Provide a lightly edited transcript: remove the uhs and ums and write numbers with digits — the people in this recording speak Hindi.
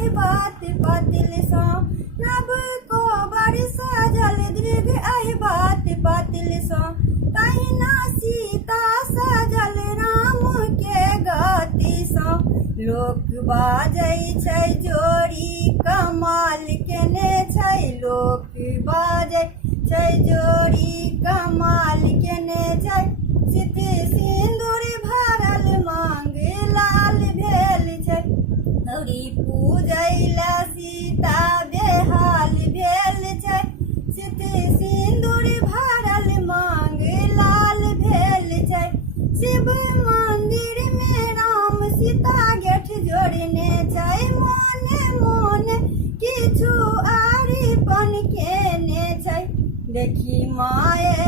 आहि बात पातिल सा नभ को बड़ी सजल दृढ़ आहि बात पातिल सा कहीं ना सीता सजल राम के गति सा लोक बाजै छै जोड़ी कमाल केने छै लोक बाजै छै जोड़ी कमाल केने छै सित सिंदूर भरल मांग लाल भेल छै गौरी पूजै ला सीता बेहाल भेल छै सित सिंदूर भरल मांग लाल भेल छै शिव मंदिर में राम सीता गेठ जोड़ने छै मोने मोने किछु आरीपन केने छै देखी माए